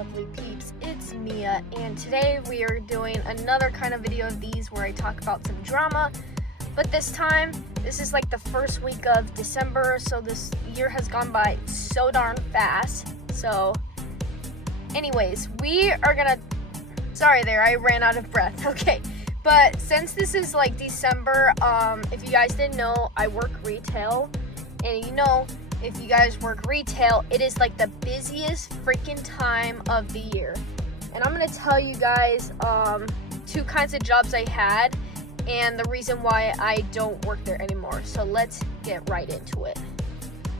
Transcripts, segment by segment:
lovely peeps, it's Mia, and today we are doing another kind of video of these where I talk about some drama, but this time, this is like the first week of December, so this year has gone by so darn fast. So anyways, we are gonna, sorry there, I ran out of breath, okay. But since this is like December, if you guys didn't know, I work retail, and you know, if you guys work retail, it is like the busiest freaking time of the year. And I'm gonna tell you guys two kinds of jobs I had and the reason why I don't work there anymore. So let's get right into it.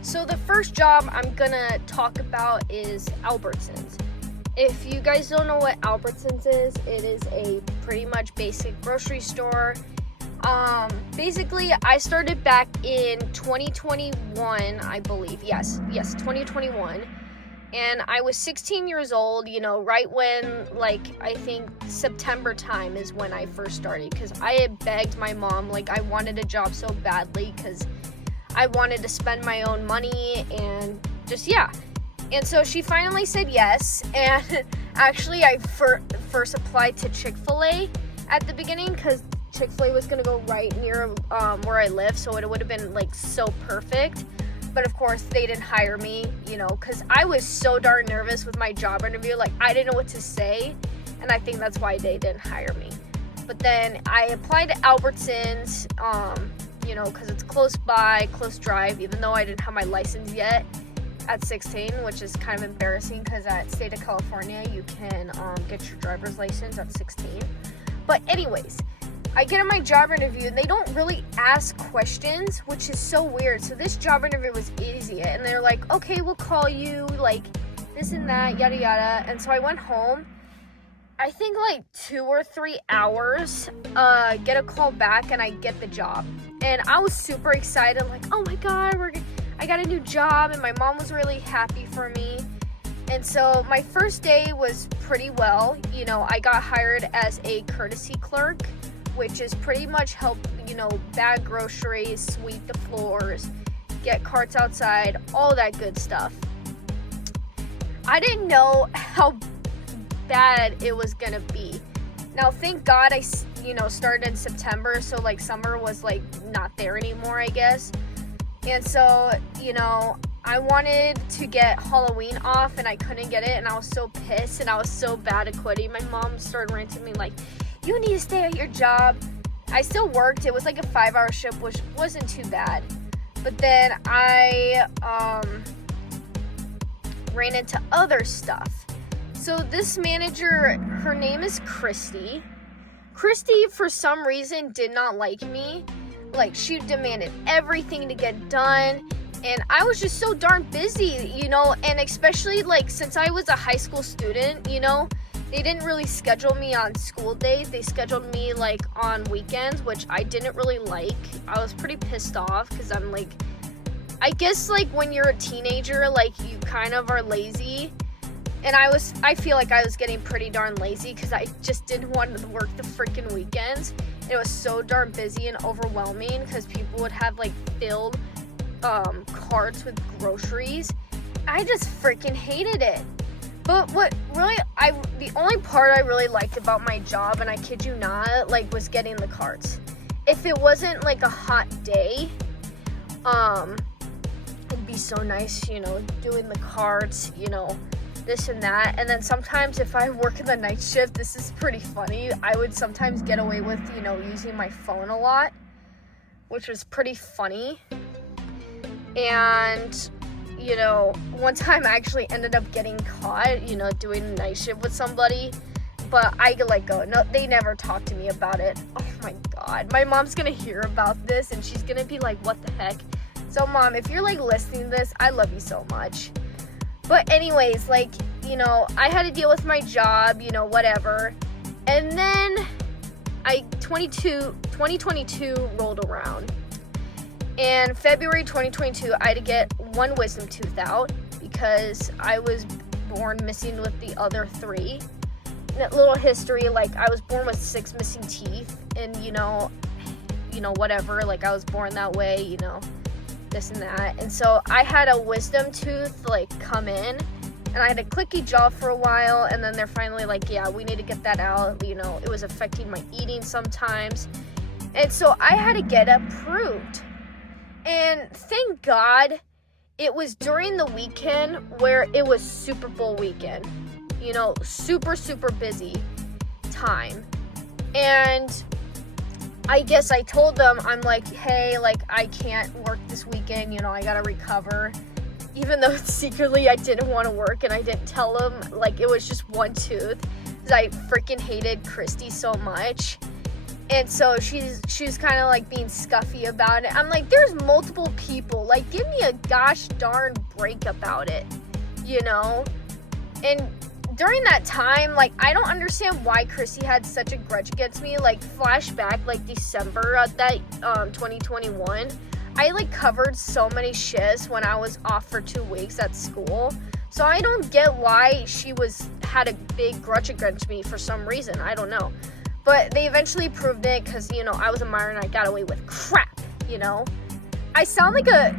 So the first job I'm gonna talk about is Albertsons. If you guys don't know what Albertsons is, it is a pretty much basic grocery store. Basically, I started back in 2021, I believe. Yes, 2021. And I was 16 years old, you know, right when, like, I think September time is when I first started. Because I had begged my mom, like, I wanted a job so badly because I wanted to spend my own money and just, yeah. And so she finally said yes. And actually, I first applied to Chick-fil-A at the beginning because Chick-fil-A was going to go right near where I live, so it would have been like so perfect. But of course they didn't hire me, you know, because I was so darn nervous with my job interview. Like, I didn't know what to say, and I think that's why they didn't hire me. But then I applied to Albertsons, you know, because it's close by, close drive, even though I didn't have my license yet at 16, which is kind of embarrassing because at state of California you can get your driver's license at 16. But anyways, I get in my job interview and they don't really ask questions, which is so weird. So this job interview was easy, and they're like, okay, we'll call you, like this and that, yada yada. And so I went home, I think like 2 or 3 hours, get a call back and I get the job. And I was super excited, like, oh my god, I got a new job, and my mom was really happy for me. And so my first day was pretty well. You know, I got hired as a courtesy clerk, which is pretty much help, you know, bag groceries, sweep the floors, get carts outside, all that good stuff. I didn't know how bad it was gonna be. Now, thank God I, you know, started in September, so like summer was like not there anymore, I guess. And so, you know, I wanted to get Halloween off and I couldn't get it, and I was so pissed and I was so bad at quitting. My mom started ranting at me like, you need to stay at your job. I still worked. It was like a 5-hour shift, which wasn't too bad. But then I ran into other stuff. So this manager, her name is Christy. Christy, for some reason, did not like me. Like, she demanded everything to get done. And I was just so darn busy, you know, and especially, like, since I was a high school student, you know, they didn't really schedule me on school days. They scheduled me, like, on weekends, which I didn't really like. I was pretty pissed off because I'm, like, I guess, like, when you're a teenager, like, you kind of are lazy. And I feel like I was getting pretty darn lazy because I just didn't want to work the freaking weekends. It was so darn busy and overwhelming because people would have, like, filled carts with groceries. I just freaking hated it. But what really, the only part I really liked about my job, and I kid you not, like, was getting the carts. If it wasn't like a hot day, it'd be so nice, you know, doing the carts, you know, this and that. And then sometimes if I work in the night shift, this is pretty funny, I would sometimes get away with, you know, using my phone a lot, which was pretty funny. And, you know, one time I actually ended up getting caught, you know, doing a night shift with somebody, but I let go. No, they never talked to me about it. Oh my god, my mom's gonna hear about this and she's gonna be like, what the heck? So Mom, if you're like listening to this, I love you so much. But anyways, like, you know, I had to deal with my job, you know, whatever. And then 2022 rolled around. And February 2022, I had to get one wisdom tooth out because I was born missing with the other 3. And a little history, like, I was born with 6 missing teeth, and, you know, whatever, like, I was born that way, you know, this and that. And so I had a wisdom tooth, like, come in, And I had a clicky jaw for a while, and then they're finally like, yeah, we need to get that out. You know, it was affecting my eating sometimes. And so I had to get approved. And thank God it was during the weekend where it was Super Bowl weekend. You know, super, super busy time. And I guess I told them, I'm like, hey, like, I can't work this weekend. You know, I got to recover. Even though secretly I didn't want to work and I didn't tell them, like, it was just one tooth, because I freaking hated Christy so much. And so she's kind of like being scuffy about it. I'm like, there's multiple people, like, give me a gosh darn break about it, you know? And during that time, like, I don't understand why Christy had such a grudge against me. Like, flashback, like, December of that 2021, I, like, covered so many shifts when I was off for 2 weeks at school. So I don't get why she had a big grudge against me for some reason. I don't know. But they eventually proved it because, you know, I was a minor and I got away with crap, you know. I sound like a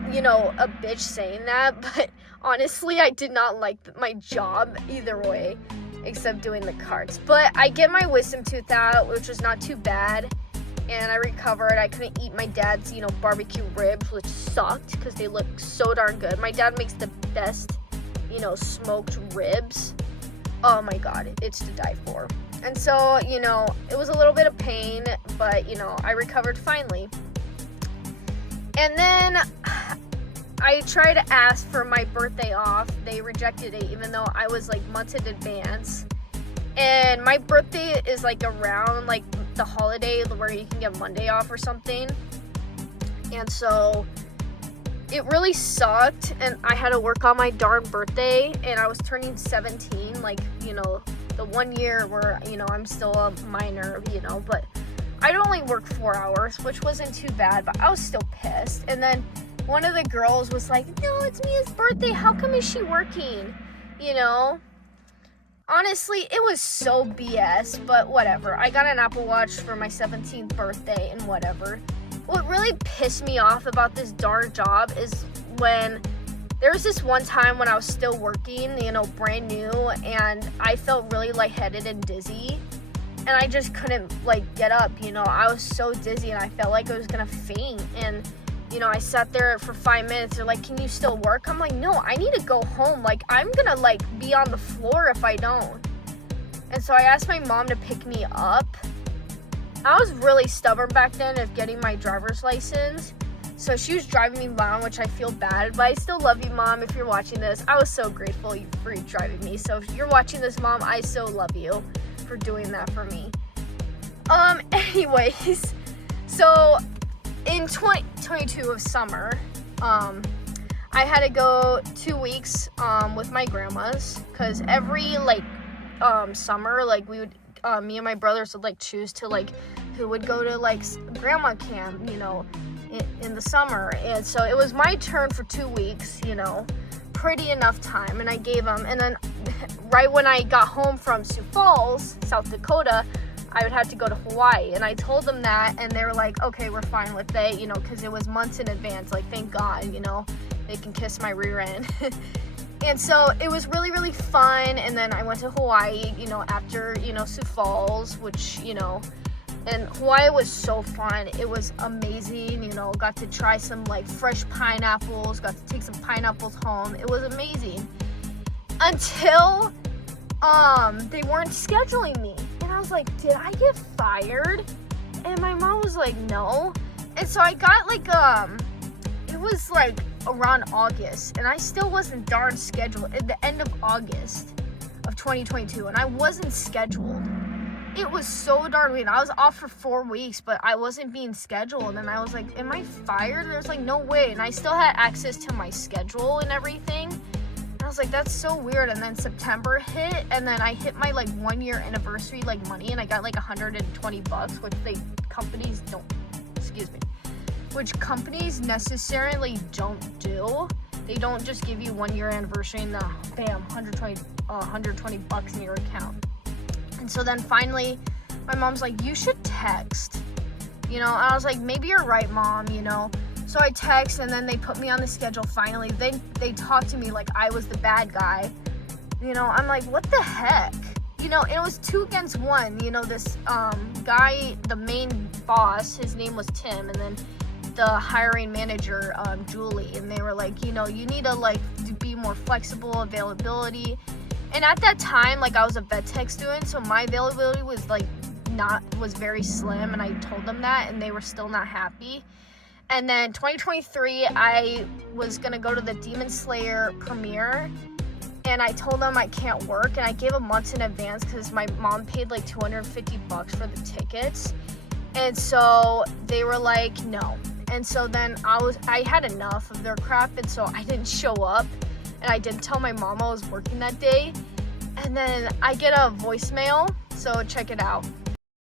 bitch saying that, but honestly, I did not like my job either way, except doing the carts. But I get my wisdom tooth out, which was not too bad. And I recovered. I couldn't eat my dad's, you know, barbecue ribs, which sucked because they look so darn good. My dad makes the best, you know, smoked ribs. Oh my God, it's to die for. And so, you know, it was a little bit of pain, but, you know, I recovered finally. And then I tried to ask for my birthday off. They rejected it, even though I was, like, months in advance. And my birthday is, like, around, like, the holiday where you can get Monday off or something. And so it really sucked, and I had to work on my darn birthday, and I was turning 17, like, you know, the 1 year where, you know, I'm still a minor, you know, but I'd only work 4 hours, which wasn't too bad, but I was still pissed. And then one of the girls was like, no, it's Mia's birthday, how come is she working, you know? Honestly, it was so BS, but whatever. I got an Apple Watch for my 17th birthday and whatever. What really pissed me off about this darn job is when there was this one time when I was still working, you know, brand new, and I felt really lightheaded and dizzy, and I just couldn't, like, get up, you know. I was so dizzy, and I felt like I was gonna faint, and, you know, I sat there for 5 minutes. They're like, can you still work? I'm like, no, I need to go home. Like, I'm gonna, like, be on the floor if I don't. And so I asked my mom to pick me up. I was really stubborn back then of getting my driver's license. So she was driving me around, which I feel bad, but I still love you, Mom, if you're watching this. I was so grateful for you driving me. So if you're watching this, Mom, I so love you for doing that for me. Anyways, so in 2022 of summer, I had to go 2 weeks with my grandmas, because every, like, summer, like, we would, me and my brothers would, like, choose to, like, who would go to, like, grandma camp, you know, in the summer. And so it was my turn for 2 weeks, you know, pretty enough time, and I gave them. And then right when I got home from Sioux Falls, South Dakota, I would have to go to Hawaii. And I told them that, and they were like, okay, we're fine with it, you know, because it was months in advance. Like, thank God, you know, they can kiss my rear end. And so it was really, really fun. And then I went to Hawaii, you know, after, you know, Sioux Falls, which, you know, and Hawaii was so fun. It was amazing, you know, got to try some, like, fresh pineapples, got to take some pineapples home. It was amazing. Until, they weren't scheduling me. And I was like, did I get fired? And my mom was like, no. And so I got, like, it was, like, around August, and I still wasn't darn scheduled at the end of August of 2022, and I wasn't scheduled. It was so darn weird. I was off for 4 weeks, but I wasn't being scheduled, and I was like, am I fired? There's like no way. And I still had access to my schedule and everything. And I was like, that's so weird. And then September hit, and then I hit my, like, 1 year anniversary, like, money, and I got like $120, which companies necessarily don't do. They don't just give you 1 year anniversary and bam, $120 in your account. And so then finally, my mom's like, you should text, you know. And I was like, maybe you're right, Mom, you know. So I text, and then they put me on the schedule finally. They talked to me like I was the bad guy, You know, I'm like, what the heck? You know, it was 2 against 1. You know, this guy, the main boss, his name was Tim, and then the hiring manager, Julie, and they were like, you know, you need to like be more flexible, availability. And at that time, like, I was a vet tech student, so my availability was like was very slim, and I told them that, and they were still not happy. And then 2023, I was gonna go to the Demon Slayer premiere, and I told them I can't work, and I gave a month in advance because my mom paid like $250 for the tickets. And so they were like, no. And so then I had enough of their crap, and so I didn't show up, and I didn't tell my mom I was working that day. And then I get a voicemail, so check it out.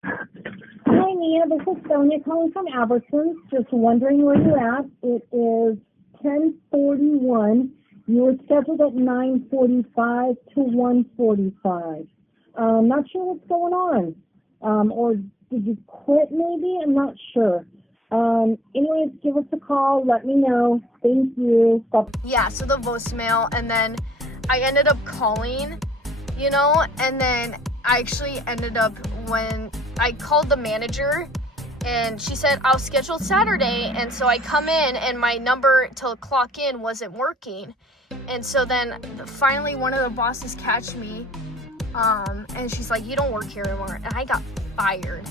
Hi, Mia. This is Sonia calling from Albertsons. Just wondering where you're at. It is 10:41. You were scheduled at 9:45 to 1:45. Not sure what's going on. Or did you quit maybe? I'm not sure. Anyways, give us a call. Let me know. Thank you. Stop. Yeah, so the voicemail, and then I ended up calling, you know, and then I actually ended up, when I called the manager, and she said, I'll schedule Saturday. And so I come in, and my number to clock in wasn't working. And so then finally one of the bosses catch me, and she's like, you don't work here anymore. And I got fired.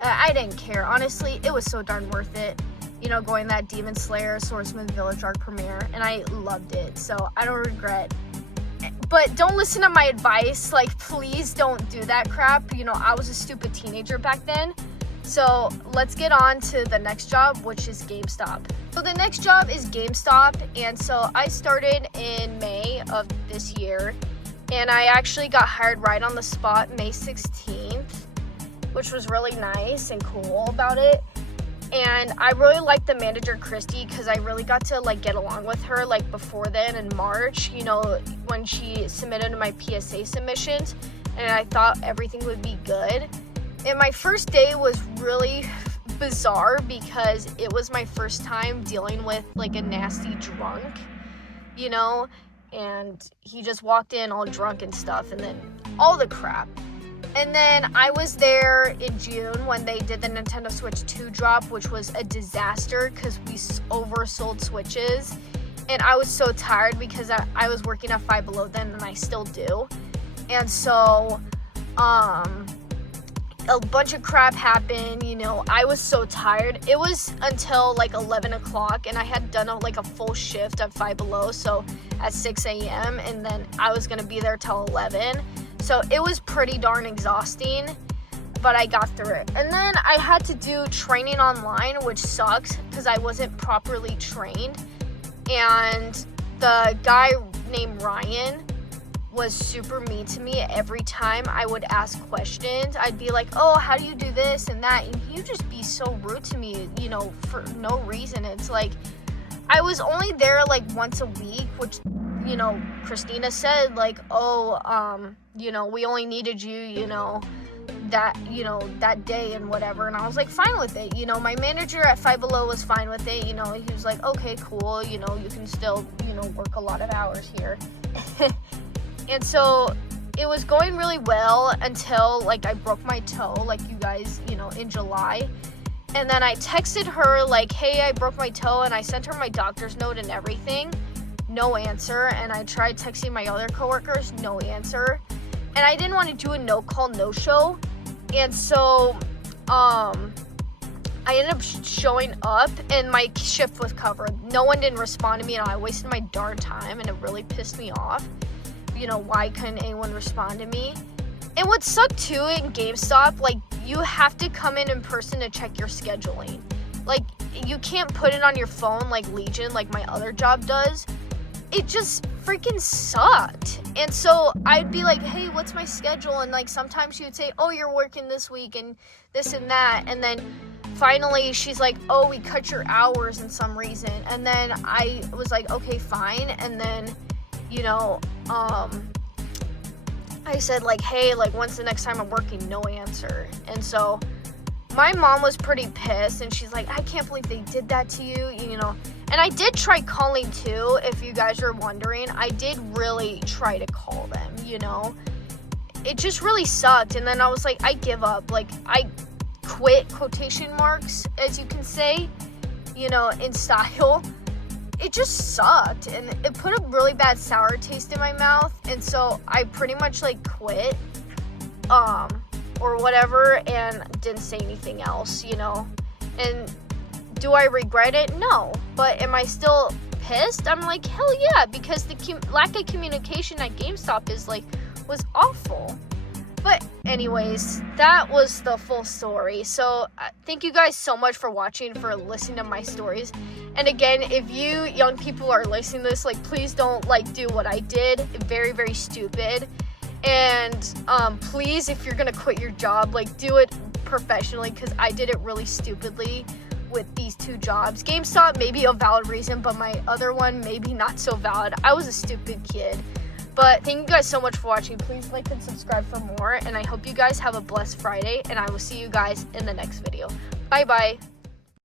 I didn't care. Honestly, it was so darn worth it, you know, going that Demon Slayer Swordsman Village arc premiere, and I loved it. So I don't regret. But don't listen to my advice. Like, please don't do that crap. You know, I was a stupid teenager back then. So let's get on to the next job, which is GameStop. So the next job is GameStop, and so I started in May of this year, and I actually got hired right on the spot May 16th, which was really nice and cool about it. And I really liked the manager, Christy, because I really got to like get along with her like before then in March, you know, when she submitted my PSA submissions, and I thought everything would be good. And my first day was really bizarre because it was my first time dealing with like a nasty drunk, you know, and he just walked in all drunk and stuff, and then all the crap. And then I was there in June when they did the Nintendo Switch 2 drop, which was a disaster because we oversold Switches. And I was so tired because I was working at Five Below then, and I still do. And so, a bunch of crap happened, you know. I was so tired. It was until like 11 o'clock, and I had done a full shift at Five Below, so at 6 a.m., and then I was going to be there till 11. So it was pretty darn exhausting, but I got through it. And then I had to do training online, which sucks because I wasn't properly trained. And the guy named Ryan was super mean to me every time I would ask questions. I'd be like, oh, how do you do this and that? And he'd just be so rude to me, you know, for no reason. It's like, I was only there like once a week, which, you know, Christina said like, oh, you know, we only needed you, you know, that day and whatever. And I was like, fine with it. You know, my manager at Five Below was fine with it. You know, he was like, okay, cool. You know, you can still, you know, work a lot of hours here. And so it was going really well until like I broke my toe, like you guys, you know, in July. And then I texted her like, hey, I broke my toe, and I sent her my doctor's note and everything. No answer. And I tried texting my other coworkers, no answer. And I didn't want to do a no call, no show. And so I ended up showing up, and my shift was covered. No one didn't respond to me, and I wasted my darn time, and it really pissed me off. You know, why couldn't anyone respond to me? And what sucked too in GameStop, like, you have to come in person to check your scheduling. Like, you can't put it on your phone like Legion, like my other job does. It just freaking sucked. And so I'd be like, hey, what's my schedule? And like sometimes she would say, oh, you're working this week and this and that. And then finally she's like, oh, we cut your hours in some reason. And then I was like, okay, fine. And then, you know, I said like, hey, like, when's the next time I'm working? No answer. And so my mom was pretty pissed, and she's like, I can't believe they did that to you, you know. And I did try calling too, if you guys are wondering. I did really try to call them, you know. It just really sucked. And then I was like, I give up. Like, I quit, quotation marks, as you can say, you know, in style. It just sucked. And it put a really bad sour taste in my mouth. And so I pretty much, like, quit, or whatever, and didn't say anything else, you know. And do I regret it? No. But am I still pissed? I'm like, hell yeah, because the lack of communication at GameStop was awful. But anyways, that was the full story. So thank you guys so much for watching, for listening to my stories. And again, if you young people are listening to this, like, please don't, like, do what I did. Very, very stupid. And please, if you're gonna quit your job, like, do it professionally, because I did it really stupidly with these 2 jobs. GameStop, maybe a valid reason, but my other one, maybe not so valid. I was a stupid kid. But thank you guys so much for watching. Please like and subscribe for more, and I hope you guys have a blessed Friday, and I will see you guys in the next video. Bye bye.